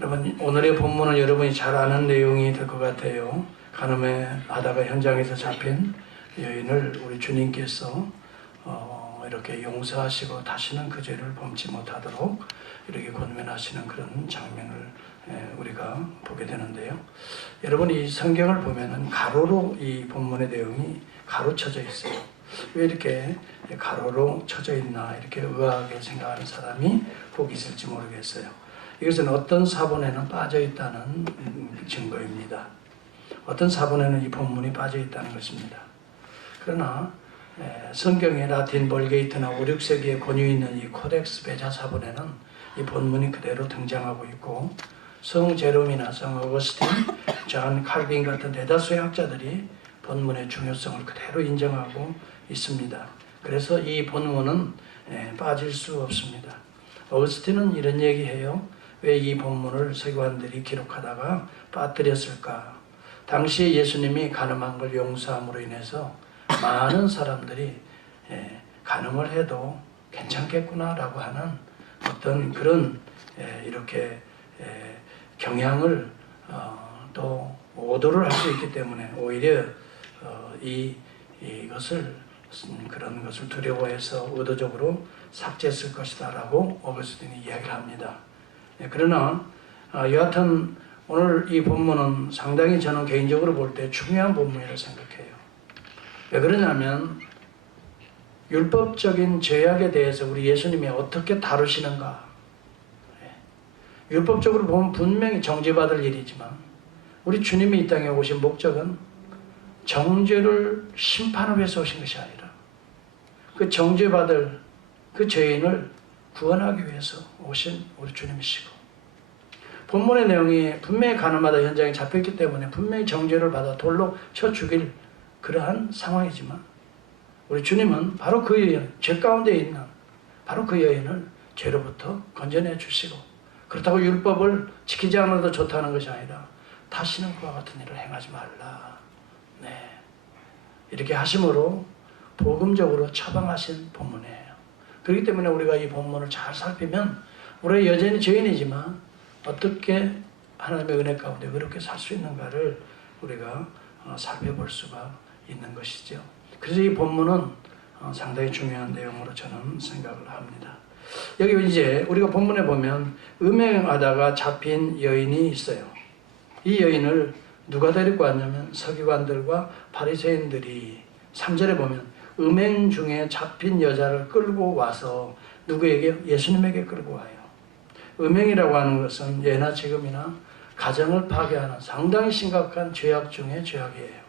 여러분, 오늘의 본문은 여러분이 잘 아는 내용이 될 것 같아요. 간음에 하다가 현장에서 잡힌 여인을 우리 주님께서 이렇게 용서하시고 다시는 그 죄를 범치 못하도록 이렇게 권면하시는 그런 장면을 우리가 보게 되는데요. 여러분, 이 성경을 보면은 가로로 이 본문의 내용이 가로쳐져 있어요. 왜 이렇게 가로로 쳐져 있나 이렇게 의아하게 생각하는 사람이 혹 있을지 모르겠어요. 이것은 어떤 사본에는 빠져 있다는 증거입니다. 어떤 사본에는 이 본문이 빠져 있다는 것입니다. 그러나 성경의 라틴 벌게이트나 5, 6세기에 권유 있는 이 코덱스 베자 사본에는 이 본문이 그대로 등장하고 있고, 성 제롬이나 성 어거스틴, 존 칼빈 같은 대다수의 학자들이 본문의 중요성을 그대로 인정하고 있습니다. 그래서 이 본문은 빠질 수 없습니다. 어거스틴은 이런 얘기해요. 왜 이 본문을 서기관들이 기록하다가 빠뜨렸을까? 당시 예수님이 간음한 걸 용서함으로 인해서 많은 사람들이 간음을 해도 괜찮겠구나라고 하는 어떤 그런 이렇게 경향을 또 오도를 할 수 있기 때문에 오히려 이것을 그런 것을 두려워해서 의도적으로 삭제했을 것이다라고 어거스틴이 이야기를 합니다. 그러나 여하튼 오늘 이 본문은 상당히 저는 개인적으로 볼 때 중요한 본문이라고 생각해요. 왜 그러냐면 율법적인 죄악에 대해서 우리 예수님이 어떻게 다루시는가. 율법적으로 보면 분명히 정죄받을 일이지만 우리 주님이 이 땅에 오신 목적은 정죄를 심판을 위해서 오신 것이 아니라 그 정죄받을 그 죄인을 구원하기 위해서 오신 우리 주님이시고, 본문의 내용이 분명히 간음하다 현장에 잡혔기 때문에 분명히 정죄를 받아 돌로 쳐 죽일 그러한 상황이지만 우리 주님은 바로 그 여인, 죄 가운데 있는 바로 그 여인을 죄로부터 건져내 주시고, 그렇다고 율법을 지키지 않아도 좋다는 것이 아니라 다시는 그와 같은 일을 행하지 말라. 이렇게 하심으로 복음적으로 처방하신 본문이에요. 그렇기 때문에 우리가 이 본문을 잘 살피면 우리가 여전히 죄인이지만 어떻게 하나님의 은혜 가운데 그렇게 살 수 있는가를 우리가 살펴볼 수가 있는 것이죠. 그래서 이 본문은 상당히 중요한 내용으로 저는 생각을 합니다. 여기 이제 우리가 본문에 보면 음행하다가 잡힌 여인이 있어요. 이 여인을 누가 데리고 왔냐면 서기관들과 바리새인들이 3절에 보면 음행 중에 잡힌 여자를 끌고 와서 누구에게? 예수님에게 끌고 와요. 음행이라고 하는 것은 예나 지금이나 가정을 파괴하는 상당히 심각한 죄악 중의 죄악이에요.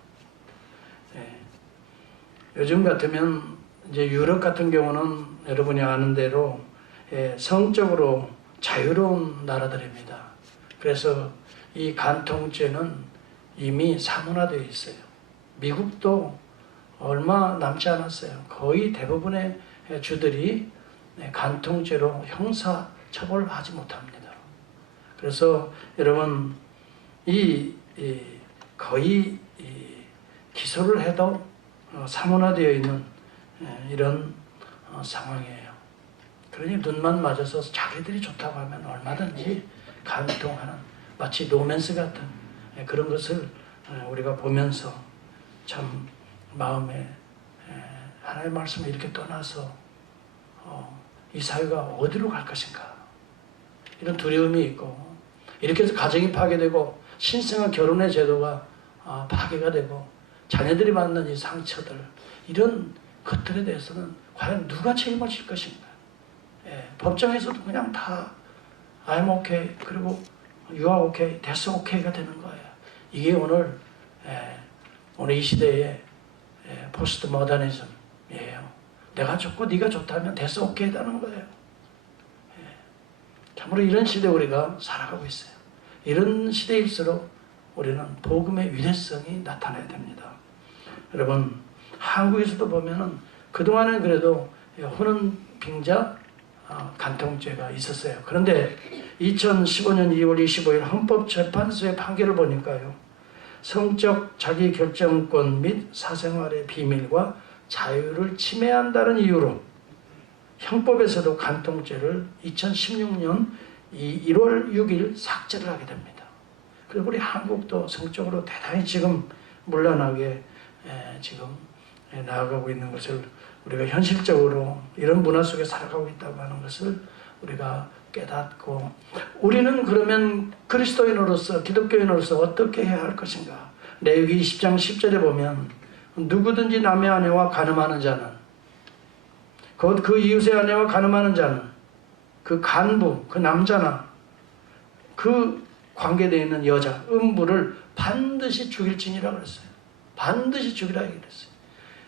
요즘 같으면 이제 유럽 같은 경우는 여러분이 아는 대로 성적으로 자유로운 나라들입니다. 그래서 이 간통죄는 이미 사문화되어 있어요. 미국도 얼마 남지 않았어요. 거의 대부분의 주들이 간통죄로 형사 처벌을 하지 못합니다. 그래서 여러분 거의 기소를 해도 사문화되어 있는 이런 상황이에요. 그러니 눈만 맞아서 자기들이 좋다고 하면 얼마든지 간통하는 마치 로맨스 같은 그런 것을 우리가 보면서 참 마음에 하나님의 말씀을 이렇게 떠나서 이 사회가 어디로 갈 것인가 이런 두려움이 있고, 이렇게 해서 가정이 파괴되고 신성한 결혼의 제도가 파괴가 되고 자녀들이 받는 이 상처들, 이런 것들에 대해서는 과연 누가 책임을 질 것인가. 법정에서도 그냥 다 I'm okay, 그리고 you are okay, that's okay가 되는 거예요. 이게 오늘 이 시대의 포스트 모더니즘이에요. 내가 좋고 네가 좋다면 that's okay다는 거예요. 참으로 이런 시대에 우리가 살아가고 있어요. 이런 시대일수록 우리는 복음의 위대성이 나타나야 됩니다. 여러분, 한국에서도 보면은 그동안은 그래도 혼은 빙자 간통죄가 있었어요. 그런데 2015년 2월 25일 헌법재판소의 판결을 보니까요, 성적 자기결정권 및 사생활의 비밀과 자유를 침해한다는 이유로 형법에서도 간통죄를 2016년 이 1월 6일 삭제를 하게 됩니다. 그리고 우리 한국도 성적으로 대단히 지금 문란하게 지금 나아가고 있는 것을 우리가 현실적으로 이런 문화 속에 살아가고 있다고 하는 것을 우리가 깨닫고, 우리는 그러면 그리스도인으로서, 기독교인으로서 어떻게 해야 할 것인가? 레위기 20장 10절에 보면 누구든지 남의 아내와 간음하는 자는, 곧 그 이웃의 아내와 간음하는 자는 그 간부, 그 남자나 그 관계되어 있는 여자, 음부를 반드시 죽일지니라 그랬어요. 반드시 죽이라 얘기했어요.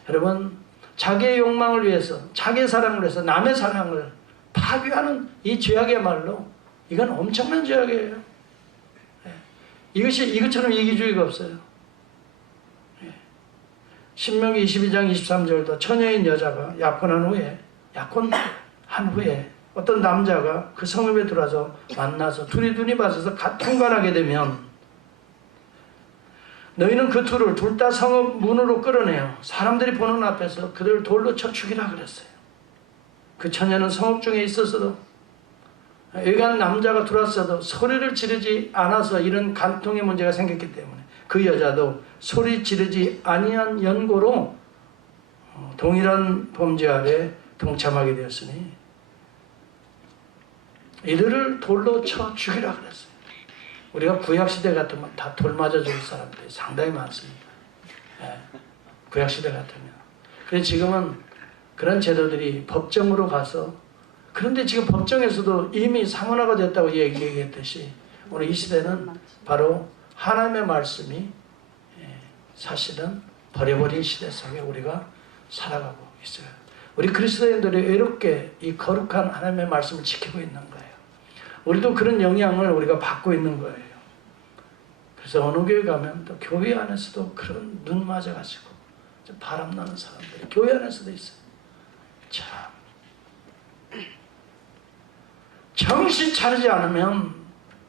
여러분, 자기의 욕망을 위해서, 자기의 사랑을 위해서 남의 사랑을 파괴하는 이 죄악이야말로 이건 엄청난 죄악이에요. 이것처럼 이기주의가 없어요. 신명기 22장 23절도 처녀인 여자가 약혼한 후에 어떤 남자가 그 성읍에 들어와서 만나서 둘이 눈이 맞아서 통관하게 되면 너희는 그 둘을 둘 다 성읍 문으로 끌어내어 사람들이 보는 앞에서 그들을 돌로 쳐 죽이라 그랬어요. 그 처녀는 성읍 중에 있었어도 외간 남자가 들어왔어도 소리를 지르지 않아서 이런 간통의 문제가 생겼기 때문에 그 여자도 소리 지르지 아니한 연고로 동일한 범죄 아래 동참하게 되었으니 이들을 돌로 쳐 죽이라 그랬어요. 우리가 구약시대 같으면 다 돌 맞아 죽을 사람들이 상당히 많습니다. 구약시대 같으면. 그런데 지금은 그런 제도들이 법정으로 가서, 그런데 지금 법정에서도 이미 상원화가 됐다고 얘기했듯이 오늘 이 시대는 바로 하나님의 말씀이 사실은 버려버린 시대 속에 우리가 살아가고 있어요. 우리 그리스도인들이 외롭게 이 거룩한 하나님의 말씀을 지키고 있는 거예요. 우리도 그런 영향을 우리가 받고 있는 거예요. 그래서 어느 교회 가면 또 교회 안에서도 그런 눈 맞아가지고 바람나는 사람들이 교회 안에서도 있어요. 참, 정신 차리지 않으면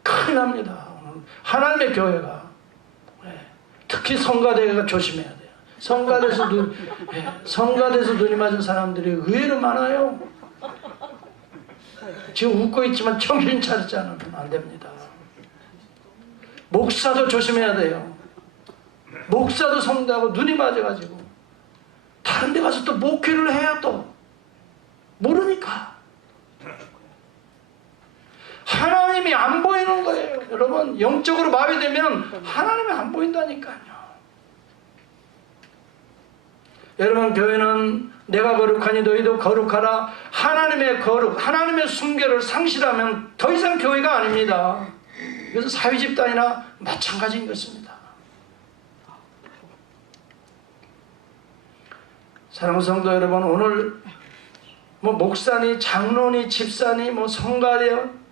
큰일 납니다. 하나님의 교회가, 특히 성가대가 조심해야 돼요. 성가대에서 눈이 맞은 사람들이 의외로 많아요. 지금 웃고 있지만 정신 차리지 않으면 안 됩니다. 목사도 조심해야 돼요. 목사도 성도하고 눈이 맞아가지고 다른 데 가서 또 목회를 해야 또 모르니까 하나님이 안 보이는 거예요. 여러분, 영적으로 마비되면 하나님이 안 보인다니까요. 여러분, 교회는 내가 거룩하니 너희도 거룩하라. 하나님의 거룩, 하나님의 순결을 상실하면 더 이상 교회가 아닙니다. 그래서 사회집단이나 마찬가지인 것입니다. 사랑하는 성도 여러분, 오늘 목사니 장로니 집사니 성가대여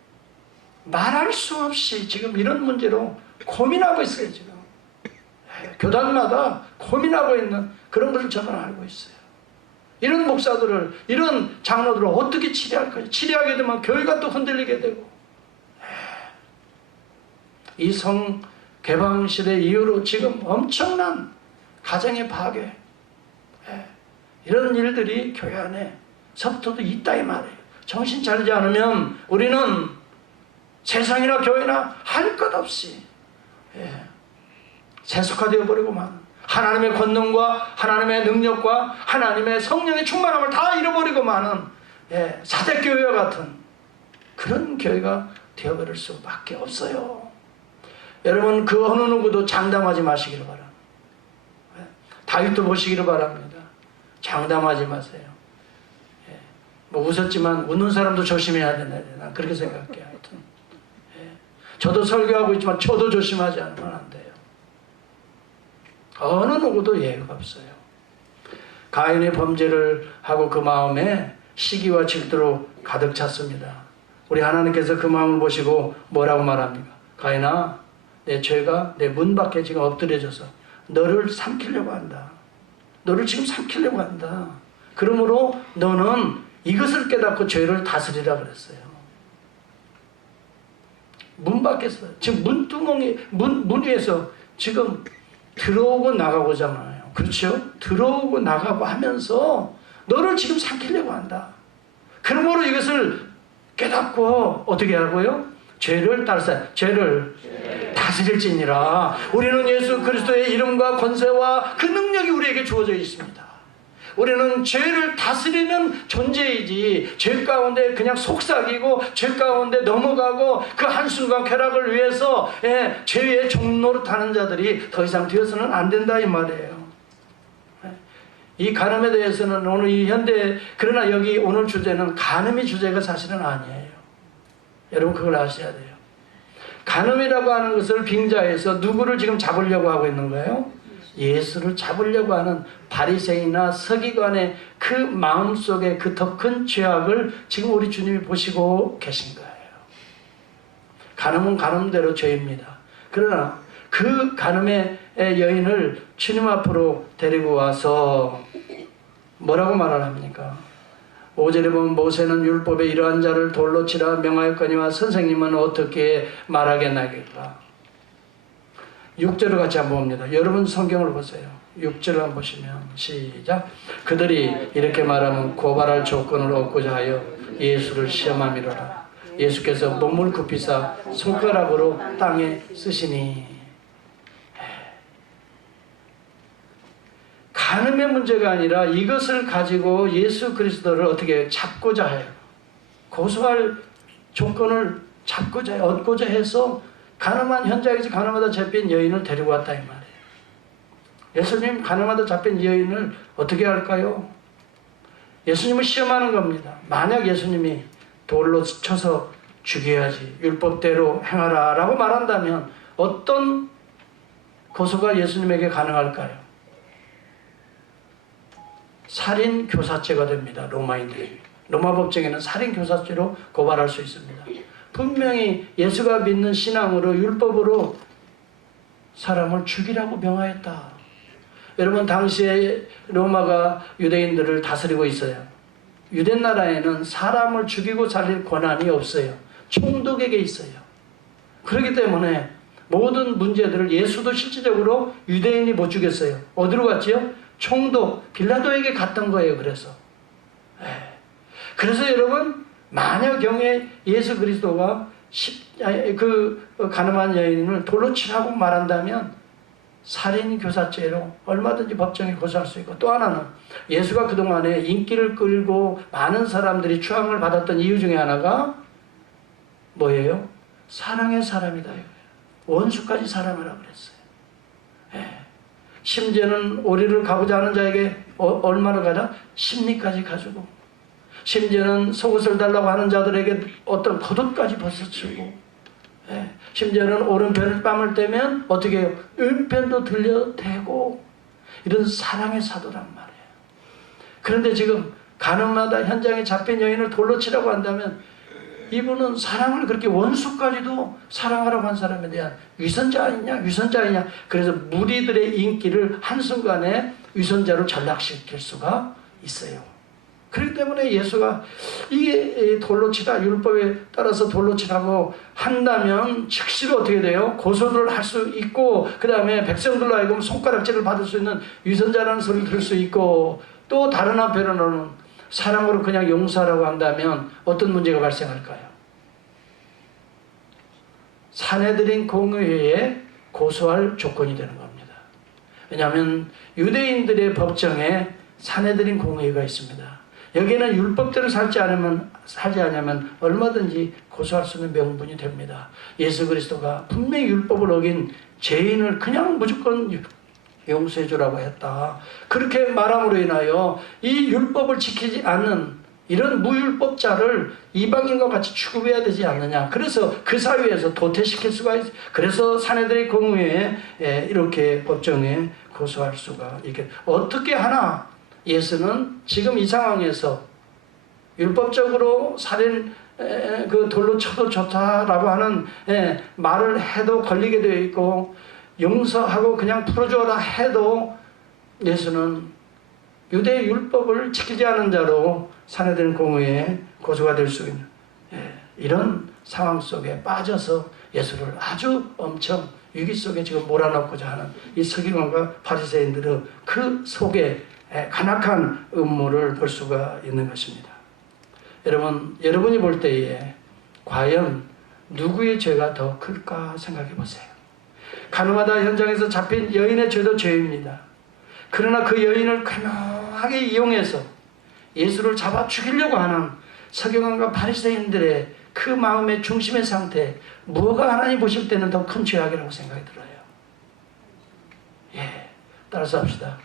말할 수 없이 지금 이런 문제로 고민하고 있어요. 지금 교단마다 고민하고 있는 그런 것을 저는 알고 있어요. 이런 목사들을, 이런 장로들을 어떻게 치료할 거예요? 치료하게 되면 교회가 또 흔들리게 되고, 이 성 개방 시대 이후로 지금 엄청난 가정의 파괴, 이런 일들이 교회 안에서부터도 있다 이 말이에요. 정신 차리지 않으면 우리는 세상이나 교회나 할 것 없이 세속화되어 버리고만, 하나님의 권능과 하나님의 능력과 하나님의 성령의 충만함을 다 잃어버리고 마는 사대교회와 같은 그런 교회가 되어버릴 수밖에 없어요. 여러분, 그 어느 누구도 장담하지 마시기를 바랍니다. 다윗도 보시기를 바랍니다. 장담하지 마세요. 웃었지만 웃는 사람도 조심해야 된다. 난 그렇게 생각해요. 하여튼 저도 설교하고 있지만 저도 조심하지 않으면 안 돼요. 어느 누구도 예외가 없어요. 가인의 범죄를 하고 그 마음에 시기와 질투로 가득 찼습니다. 우리 하나님께서 그 마음을 보시고 뭐라고 말합니까? 가인아, 내 죄가 내 문 밖에 지금 엎드려져서 너를 삼키려고 한다. 너를 지금 삼키려고 한다. 그러므로 너는 이것을 깨닫고 죄를 다스리라 그랬어요. 문 밖에서, 지금 문두멍이, 문 위에서 지금 들어오고 나가고잖아요. 그렇죠? 들어오고 나가고 하면서 너를 지금 삼키려고 한다. 그러므로 이것을 깨닫고 어떻게 하고요? 죄를 다스릴지니라. 우리는 예수 그리스도의 이름과 권세와 그 능력이 우리에게 주어져 있습니다. 우리는 죄를 다스리는 존재이지, 죄 가운데 그냥 속삭이고 죄 가운데 넘어가고 그 한순간 쾌락을 위해서 죄의 종노릇하는 자들이 더 이상 되어서는 안 된다 이 말이에요. 이 간음에 대해서는 오늘 이 현대, 그러나 여기 오늘 주제는 간음이 주제가 사실은 아니에요. 여러분 그걸 아셔야 돼요. 간음이라고 하는 것을 빙자해서 누구를 지금 잡으려고 하고 있는 거예요? 예수를 잡으려고 하는 바리새인이나 서기관의 그 마음속에 그 더 큰 죄악을 지금 우리 주님이 보시고 계신 거예요. 간음은 간음대로 죄입니다. 그러나 그 간음의 여인을 주님 앞으로 데리고 와서 뭐라고 말을 합니까? 5절에 보면 모세는 율법에 이러한 자를 돌로 치라 명하였거니와 선생님은 어떻게 말하겠나이까. 6절을 같이 한번 봅니다. 여러분 성경을 보세요. 6절을 한번 보시면 시작. 그들이 이렇게 말하면 고발할 조건을 얻고자 하여 예수를 시험함이로라. 예수께서 몸을 굽히사 손가락으로 땅에 쓰시니. 간음의 문제가 아니라 이것을 가지고 예수 그리스도를 어떻게 잡고자 해요. 고소할 조건을 잡고자 해요. 얻고자 해서 간음한 현장에서 간음하다 잡힌 여인을 데리고 왔다 이 말이에요. 예수님 간음하다 잡힌 여인을 어떻게 할까요? 예수님을 시험하는 겁니다. 만약 예수님이 돌로 쳐서 죽여야지, 율법대로 행하라 라고 말한다면 어떤 고소가 예수님에게 가능할까요? 살인교사죄가 됩니다. 로마인들이. 로마 법정에는 살인교사죄로 고발할 수 있습니다. 분명히 예수가 믿는 신앙으로 율법으로 사람을 죽이라고 명하였다. 여러분 당시에 로마가 유대인들을 다스리고 있어요. 유대 나라에는 사람을 죽이고 살릴 권한이 없어요. 총독에게 있어요. 그렇기 때문에 모든 문제들을 예수도 실질적으로 유대인이 못 죽였어요. 어디로 갔지요? 총독 빌라도에게 갔던 거예요. 그래서 여러분 만약 경에 예수 그리스도가 그 간음한 여인을 돌로 치라고 말한다면 살인교사죄로 얼마든지 법정에 고소할 수 있고, 또 하나는 예수가 그동안에 인기를 끌고 많은 사람들이 추앙을 받았던 이유 중에 하나가 뭐예요? 사랑의 사람이다. 원수까지 사랑하라고 그랬어요. 심지어는 오리를 가고자 하는 자에게 얼마를 가자? 십리까지 가지고, 심지어는 속옷을 달라고 하는 자들에게 어떤 겉옷까지 벗어주고, 심지어는 오른편을 뺨을 떼면 어떻게 해요? 왼편도 들려대고, 이런 사랑의 사도란 말이에요. 그런데 지금 간음마다 현장에 잡힌 여인을 돌로 치라고 한다면 이분은 사랑을 그렇게 원수까지도 사랑하라고 한 사람에 대한 위선자 아니냐. 그래서 무리들의 인기를 한순간에 위선자로 전락시킬 수가 있어요. 그렇기 때문에 예수가 이게 돌로 치라, 율법에 따라서 돌로 치라고 한다면 즉시로 어떻게 돼요? 고소를 할 수 있고, 그 다음에 백성들로 하여금 손가락질을 받을 수 있는 위선자라는 소리를 들을 수 있고, 또 다른 한편으로는 사랑으로 그냥 용서하라고 한다면 어떤 문제가 발생할까요? 산헤드린 공의회에 고소할 조건이 되는 겁니다. 왜냐하면 유대인들의 법정에 산헤드린 공의회가 있습니다. 여기에는 율법대로 살지 않으면 얼마든지 고소할 수 있는 명분이 됩니다. 예수 그리스도가 분명히 율법을 어긴 죄인을 그냥 무조건 용서해 주라고 했다. 그렇게 말함으로 인하여 이 율법을 지키지 않는 이런 무율법자를 이방인과 같이 취급해야 되지 않느냐. 그래서 그 사회에서 도태시킬 수가 있어요. 그래서 산헤드린 공의회에 이렇게 법정에 고소할 수가 있게. 어떻게 하나? 예수는 지금 이 상황에서 율법적으로 살인 그 돌로 쳐도 좋다라고 하는 말을 해도 걸리게 되어 있고, 용서하고 그냥 풀어줘라 해도 예수는 유대 율법을 지키지 않은 자로 산헤드린 공의회에 고소가 될 수 있는 이런 상황 속에 빠져서 예수를 아주 엄청 위기 속에 지금 몰아넣고자 하는 이 서기관과 바리새인들의 그 속에 간악한 음모를 볼 수가 있는 것입니다. 여러분이 볼 때에 과연 누구의 죄가 더 클까 생각해 보세요. 가늠하다 현장에서 잡힌 여인의 죄도 죄입니다. 그러나 그 여인을 교묘하게 이용해서 예수를 잡아 죽이려고 하는 서기관과 바리새인들의 그 마음의 중심의 상태, 뭐가 하나님 보실 때는 더 큰 죄악이라고 생각이 들어요. 예, 따라서 합시다.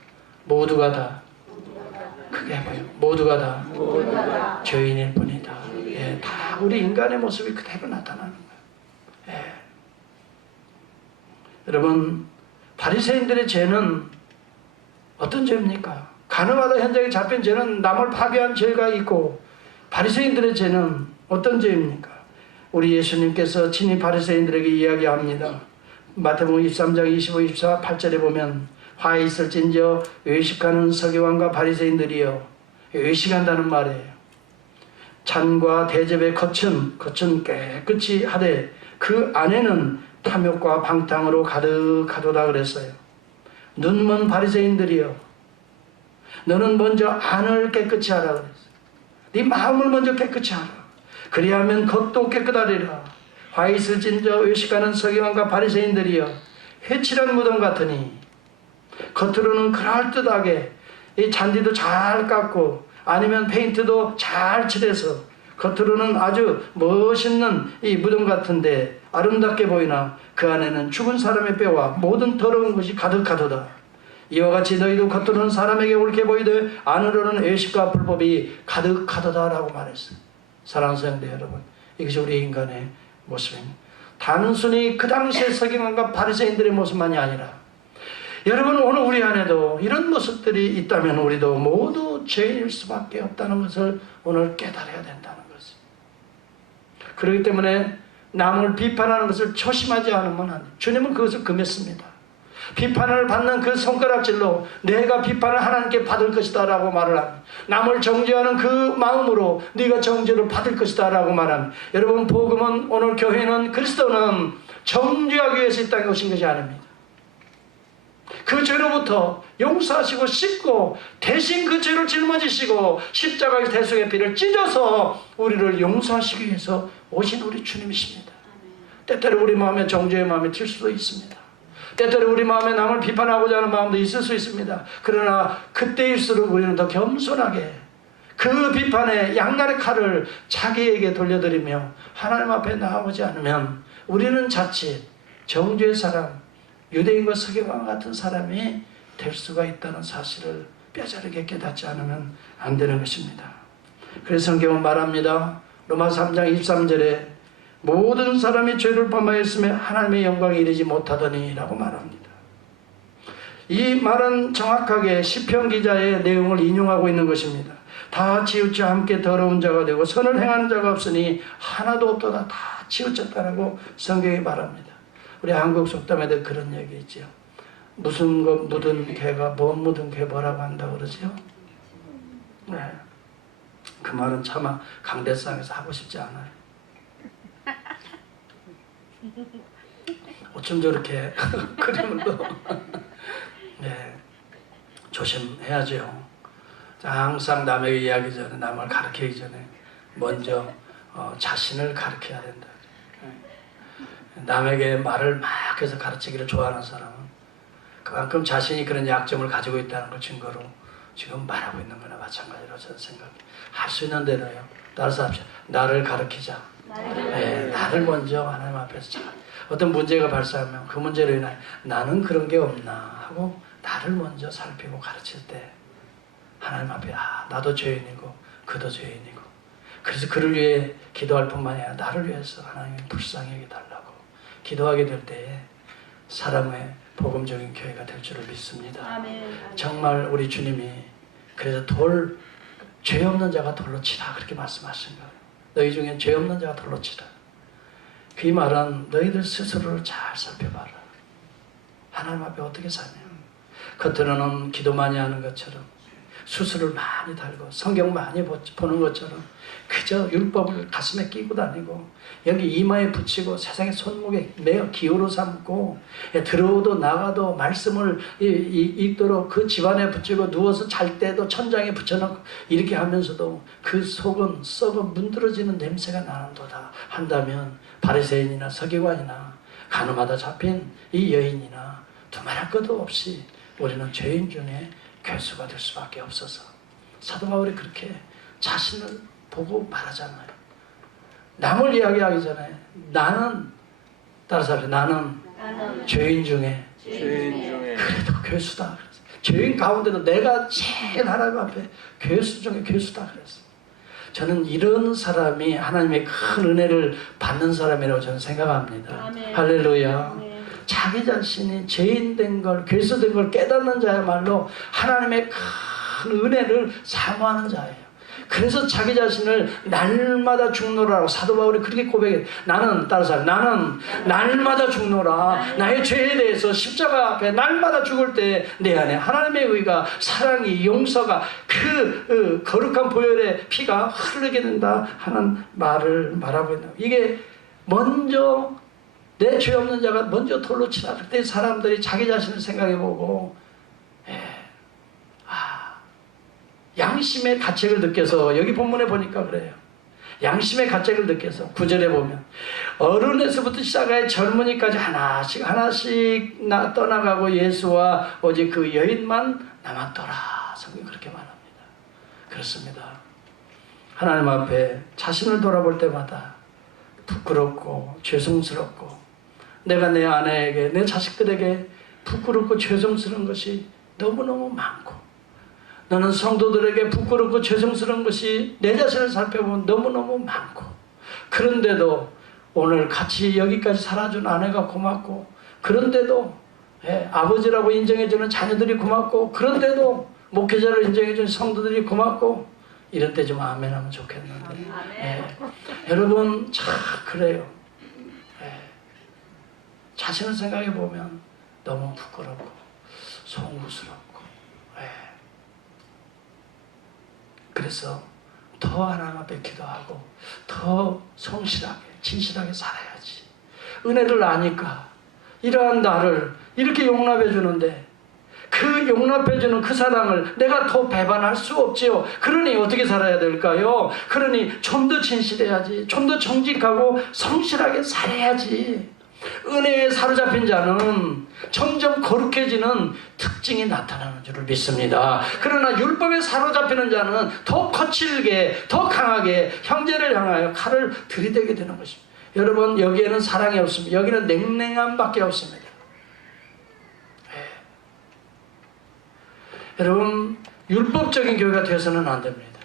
모두가 다, 크게 해봐요. 모두가 다 죄인일 뿐이다. 예, 다 우리 인간의 모습이 그대로 나타나는 거예요. 예. 여러분, 바리새인들의 죄는 어떤 죄입니까? 가늠하다 현장에 잡힌 죄는 남을 파괴한 죄가 있고, 바리새인들의 죄는 어떤 죄입니까? 우리 예수님께서 친히 바리새인들에게 이야기합니다. 마태복음 23장 25, 24, 8절에 보면 화 있을진저 외식하는 서기관과 바리새인들이여. 외식한다는 말이에요. 잔과 대접의 겉은 깨끗이 하되 그 안에는 탐욕과 방탕으로 가득하도다 그랬어요. 눈먼 바리새인들이여, 너는 먼저 안을 깨끗이 하라 그랬어요. 네 마음을 먼저 깨끗이 하라. 그리하면 겉도 깨끗하리라. 화 있을진저 외식하는 서기관과 바리새인들이여, 회칠한 무덤 같으니 겉으로는 그럴듯하게 이 잔디도 잘 깎고 아니면 페인트도 잘 칠해서 겉으로는 아주 멋있는 이 무덤 같은데 아름답게 보이나 그 안에는 죽은 사람의 뼈와 모든 더러운 것이 가득하도다. 이와 같이 너희도 겉으로는 사람에게 옳게 보이되 안으로는 외식과 불법이 가득하도다 라고 말했어요. 사랑하는 성도 여러분, 이것이 우리 인간의 모습입니다. 단순히 그 당시의 서기관과 바리새인들의 모습만이 아니라 여러분, 오늘 우리 안에도 이런 모습들이 있다면 우리도 모두 죄인일 수밖에 없다는 것을 오늘 깨달아야 된다는 것입니다. 그렇기 때문에 남을 비판하는 것을 조심하지 않으면 안 돼요. 주님은 그것을 금했습니다. 비판을 받는 그 손가락질로 내가 비판을 하나님께 받을 것이다 라고 말을 합니다. 남을 정죄하는 그 마음으로 네가 정죄를 받을 것이다 라고 말합니다. 여러분, 복음은, 오늘 교회는, 그리스도는 정죄하기 위해서 이 땅에 오신 것이 아닙니다. 그 죄로부터 용서하시고 씻고 대신 그 죄를 짊어지시고 십자가의 대속의 피를 찢어서 우리를 용서하시기 위해서 오신 우리 주님이십니다. 때때로 우리 마음에 정죄의 마음이 들 수도 있습니다. 때때로 우리 마음에 남을 비판하고자 하는 마음도 있을 수 있습니다. 그러나 그때일수록 우리는 더 겸손하게 그 비판의 양날의 칼을 자기에게 돌려드리며 하나님 앞에 나아오지 않으면 우리는 자칫 정죄의 사람, 유대인과 서기관 같은 사람이 될 수가 있다는 사실을 뼈저리게 깨닫지 않으면 안 되는 것입니다. 그래서 성경은 말합니다. 로마서 3장 23절에 모든 사람이 죄를 범하였으며 하나님의 영광에 이르지 못하더니 라고 말합니다. 이 말은 정확하게 시편 기자의 내용을 인용하고 있는 것입니다. 다 치우쳐 함께 더러운 자가 되고 선을 행하는 자가 없으니 하나도 없도다. 다 치우쳤다라고 성경이 말합니다. 우리 한국 속담에도 그런 얘기 있죠. 무슨 것 묻은 개가 뭐 묻은 개 뭐라고 한다고 그러죠? 네. 그 말은 차마 강대상에서 하고 싶지 않아요. 어쩜 저렇게 그림을 또 네. 조심해야죠. 항상 남에게 이야기 전에, 남을 가르치기 전에 먼저 자신을 가르쳐야 된다. 남에게 말을 막 해서 가르치기를 좋아하는 사람은 그만큼 자신이 그런 약점을 가지고 있다는 걸 증거로 지금 말하고 있는 거나 마찬가지로 저는 생각합니다. 할 수 있는 대로요. 따라서 합시다. 나를 가르치자. 네, 나를 먼저 하나님 앞에서 잘. 어떤 문제가 발생하면 그 문제로 인하여 나는 그런 게 없나 하고 나를 먼저 살피고 가르칠 때 하나님 앞에 나도 죄인이고 그도 죄인이고 그래서 그를 위해 기도할 뿐만이 아니라 나를 위해서 하나님 불쌍히 여겨달라고 기도하게 될 때에 사람의 복음적인 교회가 될 줄을 믿습니다. 아멘. 정말 우리 주님이 그래서 죄 없는 자가 돌로 치라 그렇게 말씀하신 거예요. 너희 중에 죄 없는 자가 돌로 치라. 그 말은 너희들 스스로를 잘 살펴봐라. 하나님 앞에 어떻게 사냐. 겉으로는 기도 많이 하는 것처럼 수술을 많이 달고 성경 많이 보는 것처럼 그저 율법을 가슴에 끼고 다니고 여기 이마에 붙이고 세상의 손목에 매어 기호로 삼고 들어오도 나가도 말씀을 읽도록 그 집안에 붙이고 누워서 잘 때도 천장에 붙여놓고 이렇게 하면서도 그 속은 썩어 문드러지는 냄새가 나는도다 한다면 바리새인이나 서기관이나 간음하다 잡힌 이 여인이나 두말할 것도 없이 우리는 죄인 중에 괴수가 될 수밖에 없어서 사도 바울이 그렇게 자신을 보고 말하잖아요. 남을 이야기하기 전에 나는 따라서 하세요. 나는 죄인 중에 그래도 괴수다. 죄인 가운데도 내가 제일 하나님 앞에 괴수 중에 괴수다 그랬어요. 저는 이런 사람이 하나님의 큰 은혜를 받는 사람이라고 저는 생각합니다. 아멘. 할렐루야. 아멘. 자기 자신이 죄인된 걸, 괴수된 걸 깨닫는 자야말로 하나님의 큰 은혜를 사모하는 자예요. 그래서 자기 자신을 날마다 죽노라고 사도 바울이 그렇게 고백해요. 나는 따라서 나는 날마다 죽노라. 나의 죄에 대해서 십자가 앞에 날마다 죽을 때 내 안에 하나님의 의가, 사랑이, 용서가 그 거룩한 보혈의 피가 흐르게 된다 하는 말을 말하고 있는 거예요. 이게 먼저 내 죄 없는 자가 먼저 돌로 치라. 그때 사람들이 자기 자신을 생각해보고 양심의 가책을 느껴서 여기 본문에 보니까 그래요. 양심의 가책을 느껴서 9절에 보면 어른에서부터 시작하여 젊은이까지 하나씩 떠나가고 예수와 오직 그 여인만 남았더라. 성경이 그렇게 말합니다. 그렇습니다. 하나님 앞에 자신을 돌아볼 때마다 부끄럽고 죄송스럽고 내가 내 아내에게 내 자식들에게 부끄럽고 죄송스러운 것이 너무너무 많고 너는 성도들에게 부끄럽고 죄송스러운 것이 내 자신을 살펴보면 너무너무 많고 그런데도 오늘 같이 여기까지 살아준 아내가 고맙고 그런데도 아버지라고 인정해주는 자녀들이 고맙고 그런데도 목회자를 인정해주는 성도들이 고맙고 이럴 때 좀 아멘 하면 좋겠는데 여러분 참 그래요. 자신을 생각해 보면 너무 부끄럽고 송구스럽고 그래서 더 하나님 앞에 기도하고 더 성실하게 진실하게 살아야지. 은혜를 아니까 이러한 나를 이렇게 용납해 주는데 그 용납해 주는 그 사랑을 내가 더 배반할 수 없지요. 그러니 어떻게 살아야 될까요? 그러니 좀 더 진실해야지. 좀 더 정직하고 성실하게 살아야지. 은혜에 사로잡힌 자는 점점 거룩해지는 특징이 나타나는 줄을 믿습니다. 그러나 율법에 사로잡히는 자는 더 거칠게 더 강하게 형제를 향하여 칼을 들이대게 되는 것입니다. 여러분 여기에는 사랑이 없습니다. 여기는 냉랭함밖에 없습니다. 여러분 율법적인 교회가 되어서는 안 됩니다.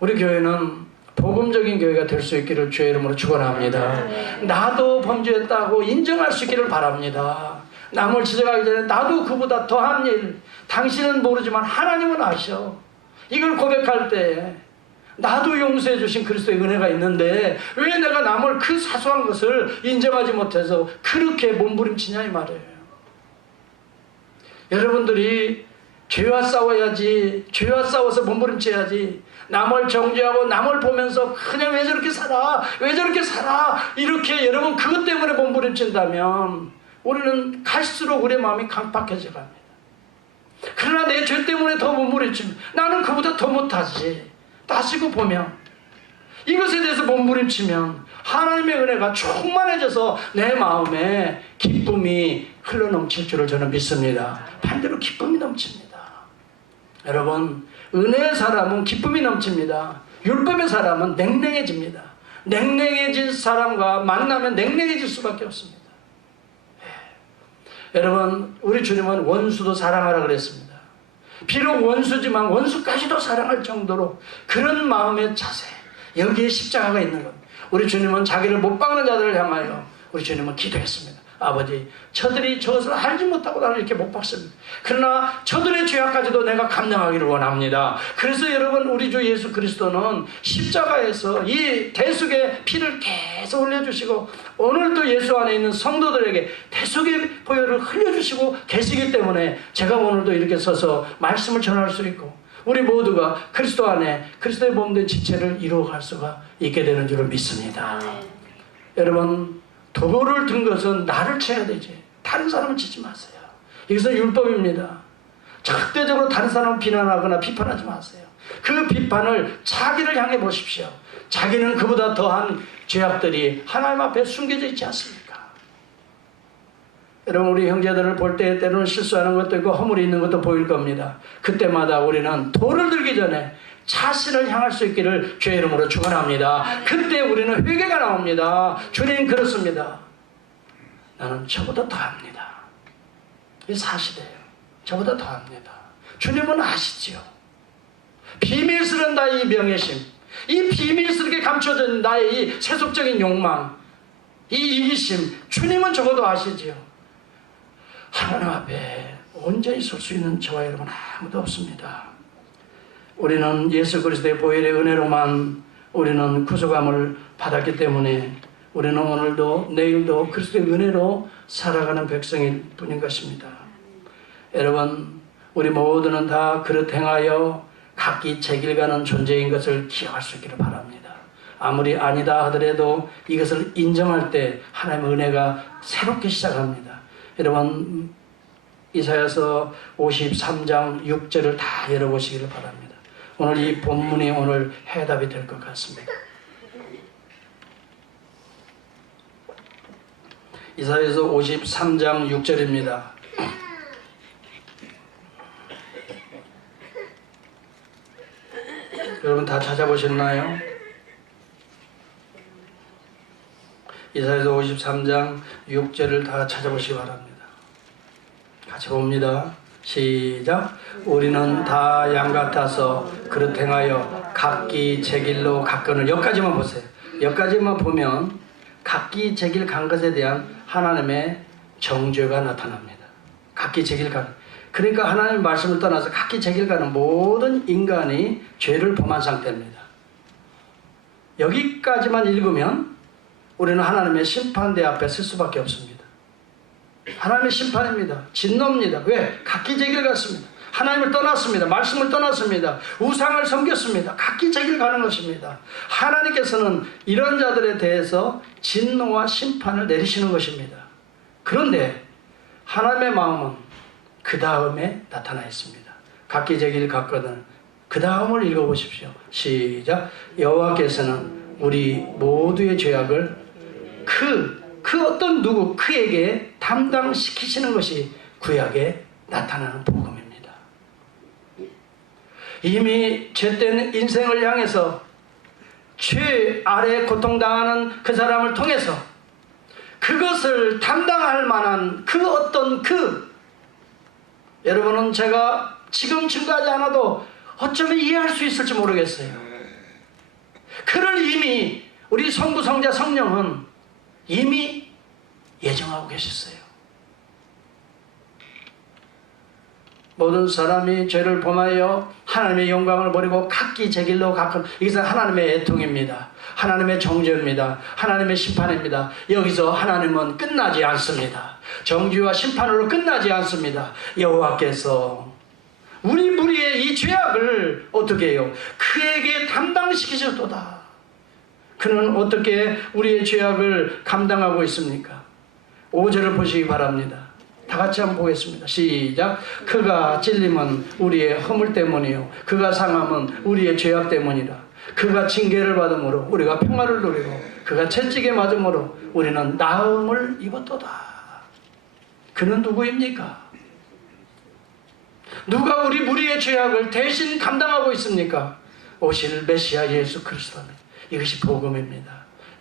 우리 교회는 복음적인 교회가 될 수 있기를 주의 이름으로 축원합니다. 나도 범죄했다고 인정할 수 있기를 바랍니다. 남을 지적하기 전에 나도 그보다 더한 일 당신은 모르지만 하나님은 아셔. 이걸 고백할 때 나도 용서해 주신 그리스도의 은혜가 있는데 왜 내가 남을 그 사소한 것을 인정하지 못해서 그렇게 몸부림치냐 이 말이에요. 여러분들이 죄와 싸워야지. 죄와 싸워서 몸부림쳐야지. 남을 정죄하고 남을 보면서 그냥 왜 저렇게 살아? 왜 저렇게 살아? 이렇게 여러분 그것 때문에 몸부림친다면 우리는 갈수록 우리의 마음이 강팍해져 갑니다. 그러나 내 죄 때문에 더 몸부림치면 나는 그보다 더 못하지. 따지고 보면 이것에 대해서 몸부림치면 하나님의 은혜가 충만해져서 내 마음에 기쁨이 흘러넘칠 줄을 저는 믿습니다. 반대로 기쁨이 넘칩니다. 여러분 은혜의 사람은 기쁨이 넘칩니다. 율법의 사람은 냉랭해집니다. 냉랭해진 사람과 만나면 냉랭해질 수밖에 없습니다. 여러분 우리 주님은 원수도 사랑하라 그랬습니다. 비록 원수지만 원수까지도 사랑할 정도로 그런 마음의 자세 여기에 십자가가 있는 겁니다. 우리 주님은 자기를 못 박는 자들을 향하여 우리 주님은 기도했습니다. 아버지, 저들이 저것을 알지 못하고 나를 이렇게 못 박습니다. 그러나 저들의 죄악까지도 내가 감당하기를 원합니다. 그래서 여러분, 우리 주 예수 그리스도는 십자가에서 이 대속의 피를 계속 흘려주시고 오늘도 예수 안에 있는 성도들에게 대속의 보혈을 흘려주시고 계시기 때문에 제가 오늘도 이렇게 서서 말씀을 전할 수 있고 우리 모두가 그리스도 안에 그리스도의 몸된 지체를 이루어갈 수가 있게 되는 줄을 믿습니다. 여러분, 도를 든 것은 나를 쳐야 되지 다른 사람을 치지 마세요. 이것은 율법입니다. 절대적으로 다른 사람을 비난하거나 비판하지 마세요. 그 비판을 자기를 향해 보십시오. 자기는 그보다 더한 죄악들이 하나님 앞에 숨겨져 있지 않습니까? 여러분, 우리 형제들을 볼 때 때로는 실수하는 것도 있고 허물이 있는 것도 보일 겁니다. 그때마다 우리는 돌을 들기 전에 자신을 향할 수 있기를 주의 이름으로 축원합니다. 그때 우리는 회개가 나옵니다. 주님, 그렇습니다. 나는 저보다 더합니다. 이게 사실이에요. 저보다 더합니다. 주님은 아시지요. 비밀스러운 나의 이 명예심, 이 비밀스럽게 감춰진 나의 이 세속적인 욕망, 이 이기심, 주님은 적어도 아시지요. 하나님 앞에 온전히 설 수 있는 저와 여러분 아무도 없습니다. 우리는 예수 그리스도의 보혈의 은혜로만 우리는 구속함을 받았기 때문에 우리는 오늘도 내일도 그리스도의 은혜로 살아가는 백성일 뿐인 것입니다. 여러분, 우리 모두는 다 그릇 행하여 각기 제 길 가는 존재인 것을 기억할 수 있기를 바랍니다. 아무리 아니다 하더라도 이것을 인정할 때 하나님의 은혜가 새롭게 시작합니다. 여러분, 이사야서 53장 6절을 다 열어보시기를 바랍니다. 오늘 이 본문이 오늘 해답이 될 것 같습니다. 이사야서 53장 6절입니다. 여러분 다 찾아보셨나요? 이사야서 53장 6절을 다 찾아보시기 바랍니다. 같이 봅니다. 시작. 우리는 다 양 같아서 그릇 행하여 각기 제 길로 갔거늘. 여기까지만 보세요. 여기까지만 보면 각기 제 길 간 것에 대한 하나님의 정죄가 나타납니다. 각기 제 길 간. 그러니까 하나님의 말씀을 떠나서 각기 제 길 가는 모든 인간이 죄를 범한 상태입니다. 여기까지만 읽으면 우리는 하나님의 심판대 앞에 설 수밖에 없습니다. 하나님의 심판입니다. 진노입니다. 왜? 각기 제 길 갔습니다. 하나님을 떠났습니다. 말씀을 떠났습니다. 우상을 섬겼습니다. 각기 제 길 가는 것입니다. 하나님께서는 이런 자들에 대해서 진노와 심판을 내리시는 것입니다. 그런데 하나님의 마음은 그 다음에 나타나 있습니다. 각기 제 길 갔거든. 그 다음을 읽어보십시오. 시작. 여호와께서는 우리 모두의 죄악을 그 어떤 누구 그에게 담당시키시는 것이 구약에 나타나는 복음입니다. 이미 죄된 인생을 향해서 죄 아래 고통당하는 그 사람을 통해서 그것을 담당할 만한 그 어떤 여러분은 제가 지금 증거하지 않아도 어쩌면 이해할 수 있을지 모르겠어요. 그를 이미 우리 성부, 성자, 성령은 이미 예정하고 계셨어요. 모든 사람이 죄를 범하여 하나님의 영광을 버리고 각기 제 길로 갔건. 이것은 하나님의 애통입니다. 하나님의 정죄입니다. 하나님의 심판입니다. 여기서 하나님은 끝나지 않습니다. 정죄와 심판으로 끝나지 않습니다. 여호와께서 우리 무리의 이 죄악을 어떻게 해요? 그에게 담당시키셨도다. 그는 어떻게 우리의 죄악을 감당하고 있습니까? 5절을 보시기 바랍니다. 다 같이 한번 보겠습니다. 시작. 그가 찔림은 우리의 허물 때문이요 그가 상함은 우리의 죄악 때문이라. 그가 징계를 받음으로 우리가 평화를 누리고 그가 채찍에 맞음으로 우리는 나음을 입었도다. 그는 누구입니까? 누가 우리 무리의 죄악을 대신 감당하고 있습니까? 오실 메시아 예수 그리스도입니다. 이것이 복음입니다.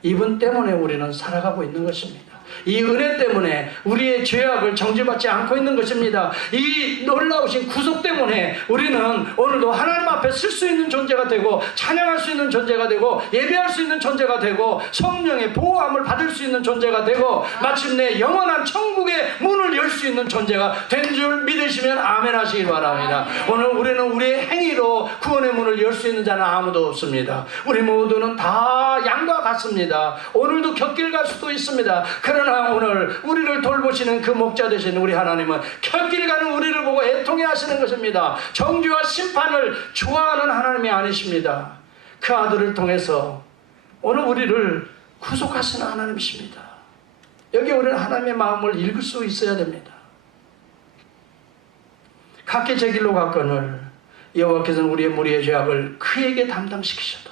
이분 때문에 우리는 살아가고 있는 것입니다. 이 은혜 때문에 우리의 죄악을 정죄받지 않고 있는 것입니다. 이 놀라우신 구속 때문에 우리는 오늘도 하나님 앞에 쓸 수 있는 존재가 되고, 찬양할 수 있는 존재가 되고, 예배할 수 있는 존재가 되고, 성령의 보호함을 받을 수 있는 존재가 되고, 마침내 영원한 천국의 문을 열 수 있는 존재가 된 줄 믿으시면 아멘 하시기 바랍니다. 오늘 우리는 우리의 행위로 구원의 문을 열 수 있는 자는 아무도 없습니다. 우리 모두는 다 양과 같습니다. 오늘도 곁길 갈 수도 있습니다. 그러나 오늘 우리를 돌보시는 그 목자 되신 우리 하나님은 곁길 가는 우리를 보고 애통해 하시는 것입니다. 정죄와 심판을 좋아하는 하나님이 아니십니다. 그 아들을 통해서 오늘 우리를 구속하시는 하나님이십니다. 여기 우리는 하나님의 마음을 읽을 수 있어야 됩니다. 각기 제 길로 갔거늘 여호와께서는 우리의 무리의 죄악을 그에게 담당시키셨다.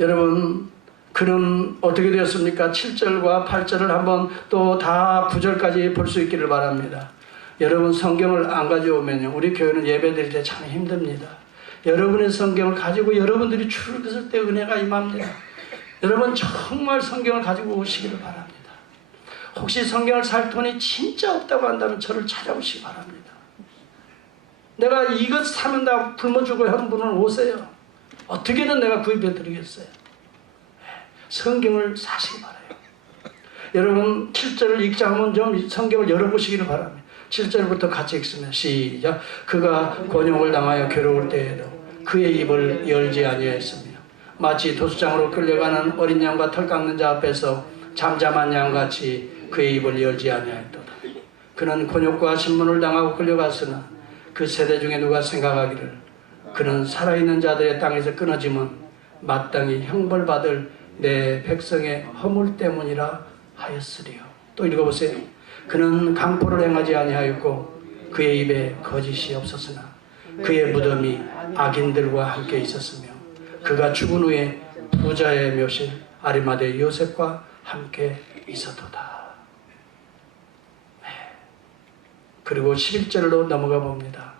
여러분, 그는 어떻게 되었습니까? 7절과 8절을 한번 또 다 9절까지 볼 수 있기를 바랍니다. 여러분, 성경을 안 가져오면요, 우리 교회는 예배드릴 때 참 힘듭니다. 여러분의 성경을 가지고 여러분들이 줄을 섰을 때 은혜가 임합니다. 여러분, 정말 성경을 가지고 오시기를 바랍니다. 혹시 성경을 살 돈이 진짜 없다고 한다면 저를 찾아오시기 바랍니다. 내가 이것 사면 다 굶어주고 하는 분은 오세요. 어떻게든 내가 구입해 드리겠어요. 성경을 사시기 바라요. 여러분, 7절을 읽자 하면 좀 성경을 열어보시기를 바랍니다. 7절부터 같이 읽으면 시작. 그가 곤욕을 당하여 괴로울 때에도 그의 입을 열지 아니하였으며 마치 도수장으로 끌려가는 어린 양과 털 깎는 자 앞에서 잠잠한 양같이 그의 입을 열지 아니하였도다. 그는 곤욕과 신문을 당하고 끌려갔으나 그 세대 중에 누가 생각하기를 그는 살아있는 자들의 땅에서 끊어짐은 마땅히 형벌받을 내 백성의 허물 때문이라 하였으리요. 또 읽어보세요. 그는 강포를 행하지 아니하였고 그의 입에 거짓이 없었으나 그의 무덤이 악인들과 함께 있었으며 그가 죽은 후에 부자의 묘실 아리마대 요셉과 함께 있었도다. 그리고 11절로 넘어가 봅니다.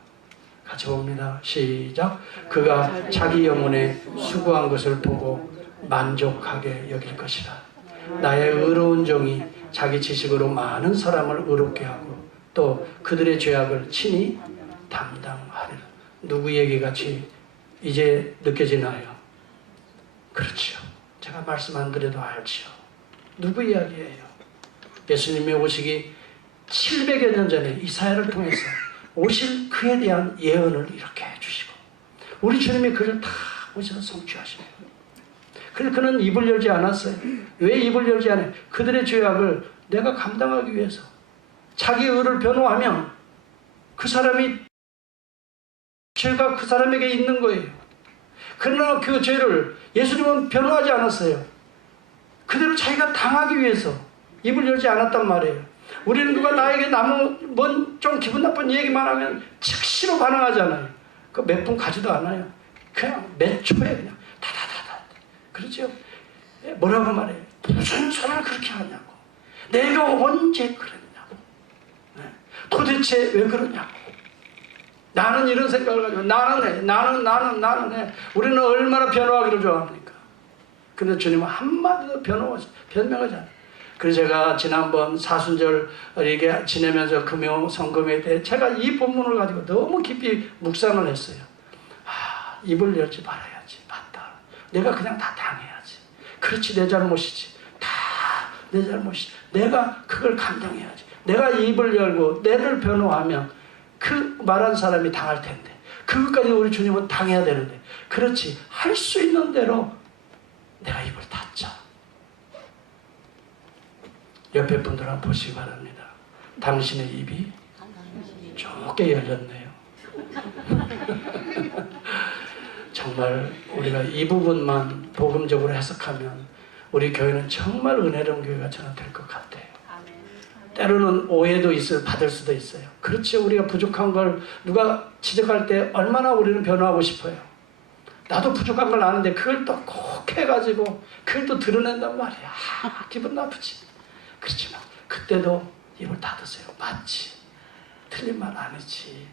같이 봅니다. 시작. 그가 자기 영혼에 수고한 것을 보고 만족하게 여길 것이라. 나의 의로운 종이 자기 지식으로 많은 사람을 의롭게 하고 또 그들의 죄악을 친히 담당하리라. 누구 얘기같이 이제 느껴지나요? 그렇죠. 제가 말씀 안 드려도 알지요. 누구 이야기예요? 예수님이 오시기 700여 년 전에 이사야를 통해서 오실 그에 대한 예언을 이렇게 해주시고 우리 주님이 그를 다 오셔서 성취하시네요. 그래서 그는 입을 열지 않았어요. 왜 입을 열지 않아요? 그들의 죄악을 내가 감당하기 위해서. 자기 의를 변호하면 그 사람이 죄가 그 사람에게 있는 거예요. 그러나 그 죄를 예수님은 변호하지 않았어요. 그대로 자기가 당하기 위해서 입을 열지 않았단 말이에요. 우리는 누가 나에게 좀 기분 나쁜 얘기만 하면 즉시로 반응하잖아요. 그 몇 분 가지도 않아요. 그냥 몇 초에 그냥 다다다다. 그렇죠? 뭐라고 말해요? 무슨 소리를 그렇게 하냐고. 내가 언제 그랬냐고. 도대체 왜 그러냐고. 나는 이런 생각을 가지고 나는 해. 우리는 얼마나 변호하기를 좋아합니까? 근데 주님은 한마디도 변명하지 않아요. 그래서 제가 지난번 사순절 이게 지내면서 금요 성금에 대해 제가 이 본문을 가지고 너무 깊이 묵상을 했어요. 입을 열지 말아야지. 맞다. 내가 그냥 다 당해야지. 그렇지, 내 잘못이지. 다 내 잘못이지. 내가 그걸 감당해야지. 내가 입을 열고 내를 변호하면 그 말한 사람이 당할 텐데 그것까지 우리 주님은 당해야 되는데 그렇지. 할 수 있는 대로 내가 입을 닫자. 옆에 분들 한번 보시기 바랍니다. 당신의 입이 좁게 열렸네요. 정말 우리가 이 부분만 복음적으로 해석하면 우리 교회는 정말 은혜로운 교회가 저는 될 것 같아요. 때로는 오해도 받을 수도 있어요. 그렇죠. 우리가 부족한 걸 누가 지적할 때 얼마나 우리는 변화하고 싶어요. 나도 부족한 걸 아는데 그걸 또 꼭 해가지고 그걸 또 드러낸단 말이야. 기분 나쁘지. 그렇지만 그때도 입을 닫으세요. 맞지. 틀린 말 아니지.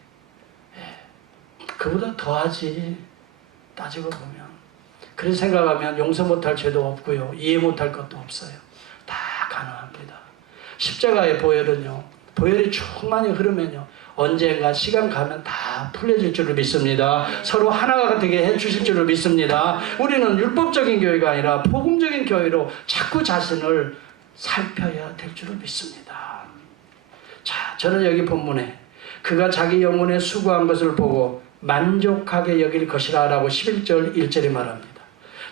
그보다 더하지. 따지고 보면. 그런 생각하면 용서 못할 죄도 없고요. 이해 못할 것도 없어요. 다 가능합니다. 십자가의 보혈은요, 보혈이 충만히 흐르면요, 언젠가 시간 가면 다 풀려질 줄을 믿습니다. 서로 하나가 되게 해주실 줄을 믿습니다. 우리는 율법적인 교회가 아니라 복음적인 교회로 자꾸 자신을 살펴야 될 줄을 믿습니다. 자, 저는 여기 본문에 그가 자기 영혼에 수고한 것을 보고 만족하게 여길 것이라 라고 11절 1절에 말합니다.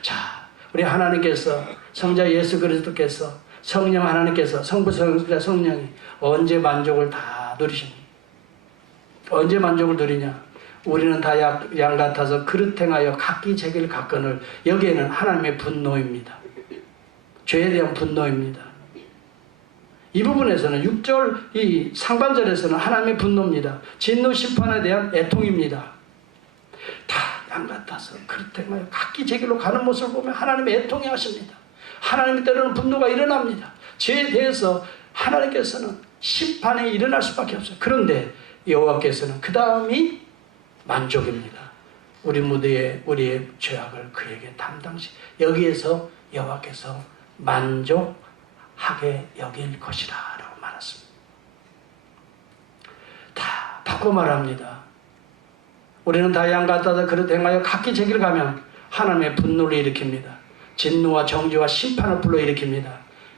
자, 우리 하나님께서, 성자 예수 그리스도께서, 성령 하나님께서, 성부 성자 성령이 언제 만족을 다 누리십니까? 언제 만족을 누리냐? 우리는 다 양 같아서 그릇 행하여 각기 제길 각건을. 여기에는 하나님의 분노입니다. 죄에 대한 분노입니다. 이 부분에서는 6절 이 상반절에서는 하나님의 분노입니다. 진노 심판에 대한 애통입니다. 다 양 같아서 그릇 행하여 각기 제길로 가는 모습을 보면 하나님의 애통이 하십니다. 하나님의 때로는 분노가 일어납니다. 죄에 대해서 하나님께서는 심판이 일어날 수밖에 없어요. 그런데 여호와께서는 그 다음이 만족입니다. 우리 무대에 우리의 죄악을 그에게 담당시, 여기에서 여호와께서 만족하게 여길 것이라 라고 말했습니다. 다 바꿔 말합니다. 우리는 다 양 같아서 그릇 행하여 각기 제 길을 가면 하나님의 분노를 일으킵니다. 진노와 정죄와 심판을 불러일으킵니다.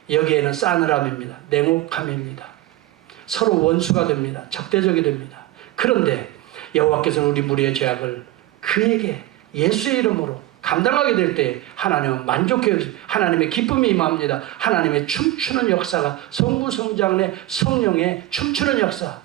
여기에는 싸늘함입니다. 냉혹함입니다. 서로 원수가 됩니다. 적대적이 됩니다. 그런데 여호와께서는 우리 무리의 죄악을 그에게 예수의 이름으로 감당하게 될 때 하나님은 만족해 주십니다. 하나님의 기쁨이 임합니다. 하나님의 춤추는 역사가, 성부 성장의 성령의 춤추는 역사,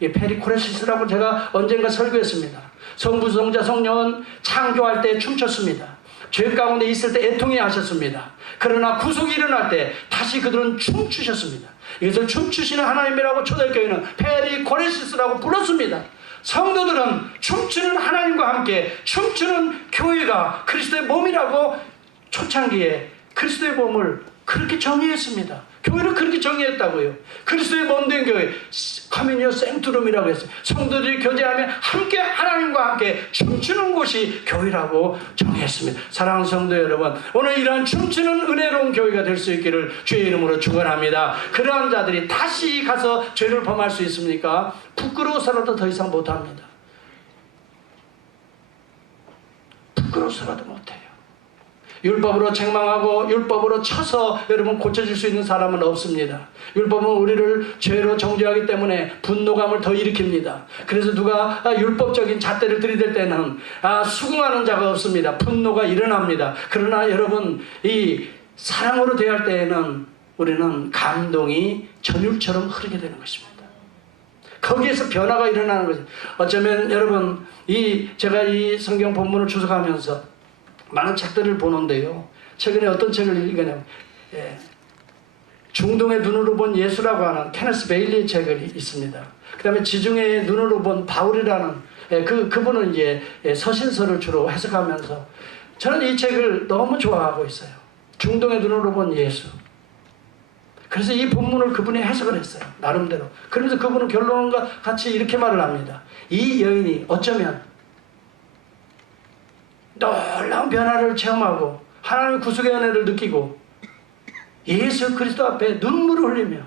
이 페리코레시스라고 제가 언젠가 설교했습니다. 성부 성자 성령은 창조할 때 춤췄습니다. 죄 가운데 있을 때 애통해 하셨습니다. 그러나 구속이 일어날 때 다시 그들은 춤추셨습니다. 이것을 춤추시는 하나님이라고 초대교회는 페리코레시스라고 불렀습니다. 성도들은 춤추는 하나님과 함께 춤추는 교회가 그리스도의 몸이라고 초창기에 그리스도의 몸을 그렇게 정의했습니다. 교회를 그렇게 정의했다고요. 그리스도의 몸된 교회, 커뮤니오 생투룸이라고 했어요. 성도들이 교제하며 함께 하나님과 함께 춤추는 곳이 교회라고 정의했습니다. 사랑하는 성도 여러분, 오늘 이러한 춤추는 은혜로운 교회가 될 수 있기를 주의 이름으로 축원합니다. 그러한 자들이 다시 가서 죄를 범할 수 있습니까? 부끄러워서라도 더 이상 못합니다. 부끄러워서라도 못해요. 율법으로 책망하고 율법으로 쳐서 여러분 고쳐질 수 있는 사람은 없습니다. 율법은 우리를 죄로 정죄하기 때문에 분노감을 더 일으킵니다. 그래서 누가 율법적인 잣대를 들이댈 때는 수긍하는 자가 없습니다. 분노가 일어납니다. 그러나 여러분, 이 사랑으로 대할 때에는 우리는 감동이 전율처럼 흐르게 되는 것입니다. 거기에서 변화가 일어나는 거죠. 어쩌면 여러분, 제가 이 성경 본문을 주석하면서 많은 책들을 보는데요. 최근에 어떤 책을 읽었냐면 중동의 눈으로 본 예수라고 하는 케네스 베일리의 책이 있습니다. 그 다음에 지중해의 눈으로 본 바울이라는 그분은 이제 서신서를 주로 해석하면서 저는 이 책을 너무 좋아하고 있어요. 중동의 눈으로 본 예수. 그래서 이 본문을 그분이 해석을 했어요. 나름대로. 그러면서 그분은 결론과 같이 이렇게 말을 합니다. 이 여인이 어쩌면 놀라운 변화를 체험하고 하나님의 구속의 은혜를 느끼고 예수 그리스도 앞에 눈물을 흘리며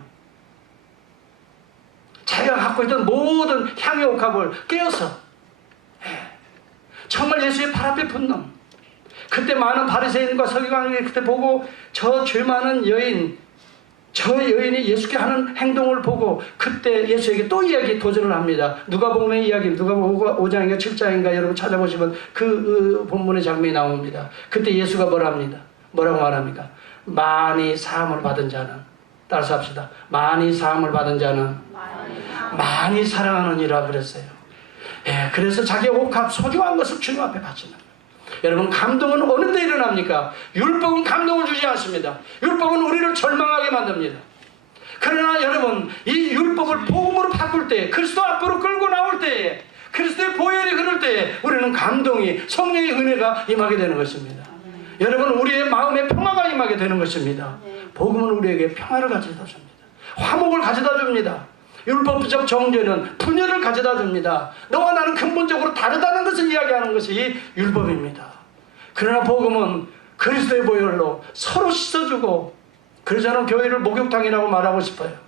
자기가 갖고 있던 모든 향의 옥합을 깨어서 정말 예수의 발 앞에 붙는, 그때 많은 바리새인과 서기관이 그때 보고 저 죄 많은 여인, 저 여인이 예수께 하는 행동을 보고 그때 예수에게 또 도전을 합니다. 누가복음의 이야기, 누가복음 5장인가 7장인가 여러분 찾아보시면 그 본문의 장면이 나옵니다. 그때 예수가 뭐라고 말합니까? 많이 사함을 받은 자는, 따라서 합시다. 많이 사함을 받은 자는 많이 사랑하느니라 그랬어요. 그래서 자기의 옥합 소중한 것을 주님 앞에 바치는. 여러분, 감동은 어느 때 일어납니까? 율법은 감동을 주지 않습니다. 율법은 우리를 절망하게 만듭니다. 그러나 여러분, 이 율법을 복음으로 바꿀 때, 그리스도 앞으로 끌고 나올 때에, 그리스도의 보혈이 흐를 때에 우리는 감동이, 성령의 은혜가 임하게 되는 것입니다. 여러분, 우리의 마음에 평화가 임하게 되는 것입니다. 복음은 우리에게 평화를 가져다 줍니다. 화목을 가져다 줍니다. 율법적 정죄는 분열을 가져다 줍니다. 너와 나는 근본적으로 다르다는 것을 이야기하는 것이 율법입니다. 그러나 복음은 그리스도의 보혈로 서로 씻어주고 그래서 저는 교회를 목욕탕이라고 말하고 싶어요.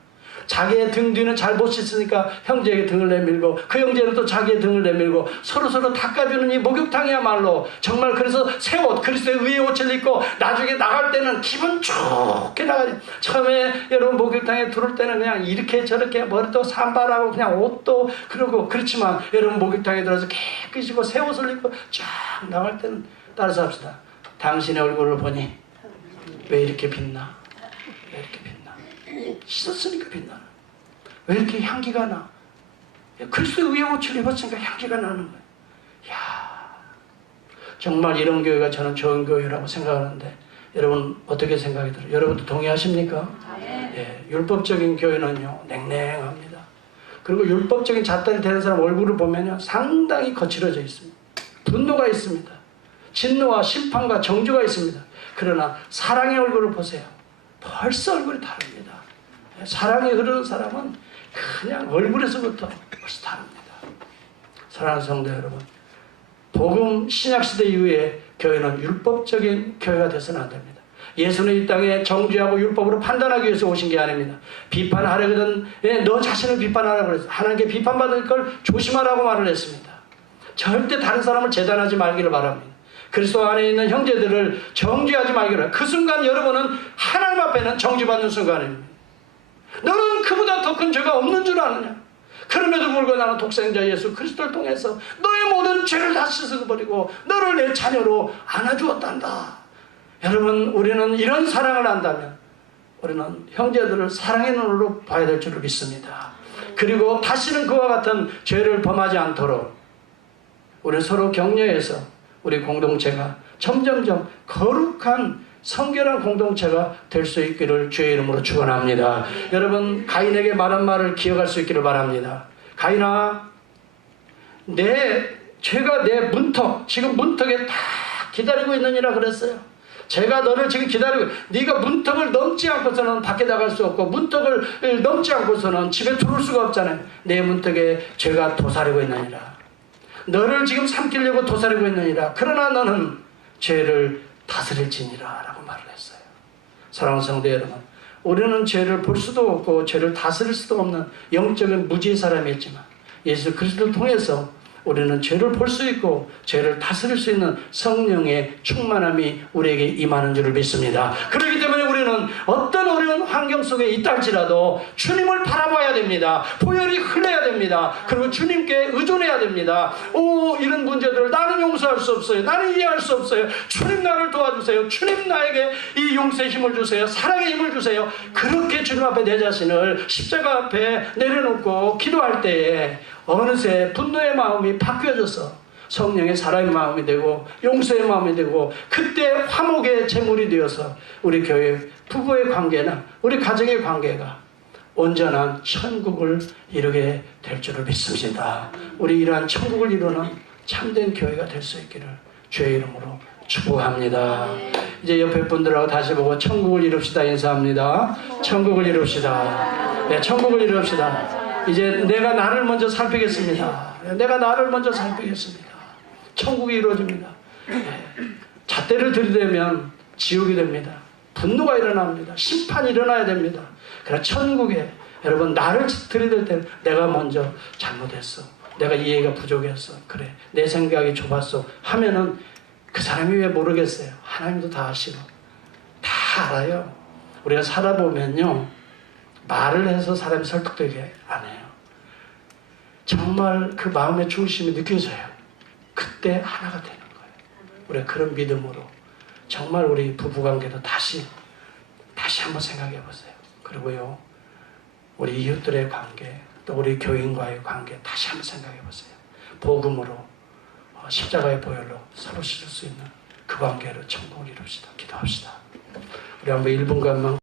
자기의 등 뒤는 잘 못 씻으니까 형제에게 등을 내밀고, 그 형제는 또 자기의 등을 내밀고, 서로서로 닦아주는 이 목욕탕이야말로 정말, 그래서 새 옷, 그리스도의 의의 옷을 입고 나중에 나갈 때는 기분 좋게 나가죠. 처음에 여러분 목욕탕에 들어올 때는 그냥 이렇게 저렇게 머리도 산발하고 그냥 옷도 그러고 그렇지만, 여러분 목욕탕에 들어서 깨끗이고 새 옷을 입고 쫙 나갈 때는, 따라서 합시다. 당신의 얼굴을 보니 왜 이렇게 빛나? 왜 이렇게 빛나? 씻었으니까 빛나. 왜 이렇게 향기가 나? 그리스도의 의의 옷을 입었으니까 향기가 나는 거예요. 이야, 정말 이런 교회가 저는 좋은 교회라고 생각하는데, 여러분 어떻게 생각이 들어요? 여러분도 동의하십니까? 예, 율법적인 교회는요 냉랭합니다. 그리고 율법적인 잣다리 되는 사람 얼굴을 보면요 상당히 거칠어져 있습니다. 분노가 있습니다. 진노와 심판과 정죄가 있습니다. 그러나 사랑의 얼굴을 보세요. 벌써 얼굴이 다릅니다. 사랑이 흐르는 사람은 그냥 얼굴에서부터 벌써 다릅니다. 사랑하는 성도 여러분, 복음 신약시대 이후에 교회는 율법적인 교회가 되어서는 안 됩니다. 예수는 이 땅에 정죄하고 율법으로 판단하기 위해서 오신 게 아닙니다. 비판하려거든 너 자신을 비판하라고 그랬어요. 하나님께 비판받을 걸 조심하라고 말을 했습니다. 절대 다른 사람을 재단하지 말기를 바랍니다. 그리스도 안에 있는 형제들을 정죄하지 말기를 바랍니다. 그 순간 여러분은 하나님 앞에는 정죄받는 순간입니다. 너는 그보다 더 큰 죄가 없는 줄 아느냐? 그럼에도 불구하고 나는 독생자 예수 그리스도를 통해서 너의 모든 죄를 다 씻어버리고 너를 내 자녀로 안아주었단다. 여러분, 우리는 이런 사랑을 안다면 우리는 형제들을 사랑의 눈으로 봐야 될 줄을 믿습니다. 그리고 다시는 그와 같은 죄를 범하지 않도록 우리 서로 격려해서 우리 공동체가 점점점 거룩한 성결한 공동체가 될 수 있기를 주의 이름으로 축원합니다. 여러분, 가인에게 말한 말을 기억할 수 있기를 바랍니다. 가인아, 내 죄가 내 문턱, 지금 문턱에 다 기다리고 있느니라 그랬어요. 제가 너를 지금 기다리고, 네가 문턱을 넘지 않고서는 밖에 나갈 수 없고 문턱을 넘지 않고서는 집에 들어올 수가 없잖아요. 내 문턱에 죄가 도사리고 있느니라. 너를 지금 삼키려고 도사리고 있느니라. 그러나 너는 죄를 다스릴지니라 라고 말을 했어요. 사랑하는 성도 여러분, 우리는 죄를 볼 수도 없고 죄를 다스릴 수도 없는 영적인 무지의 사람이었지만 예수 그리스도를 통해서 우리는 죄를 볼 수 있고 죄를 다스릴 수 있는 성령의 충만함이 우리에게 임하는 줄을 믿습니다. 그렇기 때문에 우리는 어떤 어려운 환경 속에 있다 할지라도 주님을 바라봐야 됩니다. 보혈이 흘러야 됩니다. 그리고 주님께 의존해야 됩니다. 이런 문제들을 나는 용서할 수 없어요. 나는 이해할 수 없어요. 주님 나를 도와주세요. 주님 나에게 이 용서의 힘을 주세요. 사랑의 힘을 주세요. 그렇게 주님 앞에 내 자신을 십자가 앞에 내려놓고 기도할 때에 어느새 분노의 마음이 바뀌어져서 성령의 사랑의 마음이 되고 용서의 마음이 되고, 그때 화목의 제물이 되어서 우리 교회 부부의 관계나 우리 가정의 관계가 온전한 천국을 이루게 될 줄을 믿습니다. 우리 이러한 천국을 이루는 참된 교회가 될 수 있기를 주의 이름으로 축복합니다. 이제 옆에 분들하고 다시 보고 천국을 이룹시다 인사합니다. 천국을 이룹시다. 네, 천국을 이룹시다. 이제 내가 나를 먼저 살피겠습니다. 내가 나를 먼저 살피겠습니다. 천국이 이루어집니다. 잣대를 들이대면 지옥이 됩니다. 분노가 일어납니다. 심판이 일어나야 됩니다. 그러나 천국에 여러분 나를 들이댈 때 내가 먼저 잘못했어. 내가 이해가 부족했어. 그래, 내 생각이 좁았어 하면은 그 사람이 왜 모르겠어요. 하나님도 다 아시고 다 알아요. 우리가 살아보면요 말을 해서 사람이 설득되게 안 해요. 정말 그 마음의 중심이 느껴져요. 그때 하나가 되는 거예요. 우리가 그런 믿음으로 정말 우리 부부관계도 다시 한번 생각해 보세요. 그리고요 우리 이웃들의 관계, 또 우리 교인과의 관계 다시 한번 생각해 보세요. 복음으로 십자가의 보혈로 서로 씻을 수 있는 그 관계로 천국을 이룹시다. 기도합시다. 우리 한번 1분간만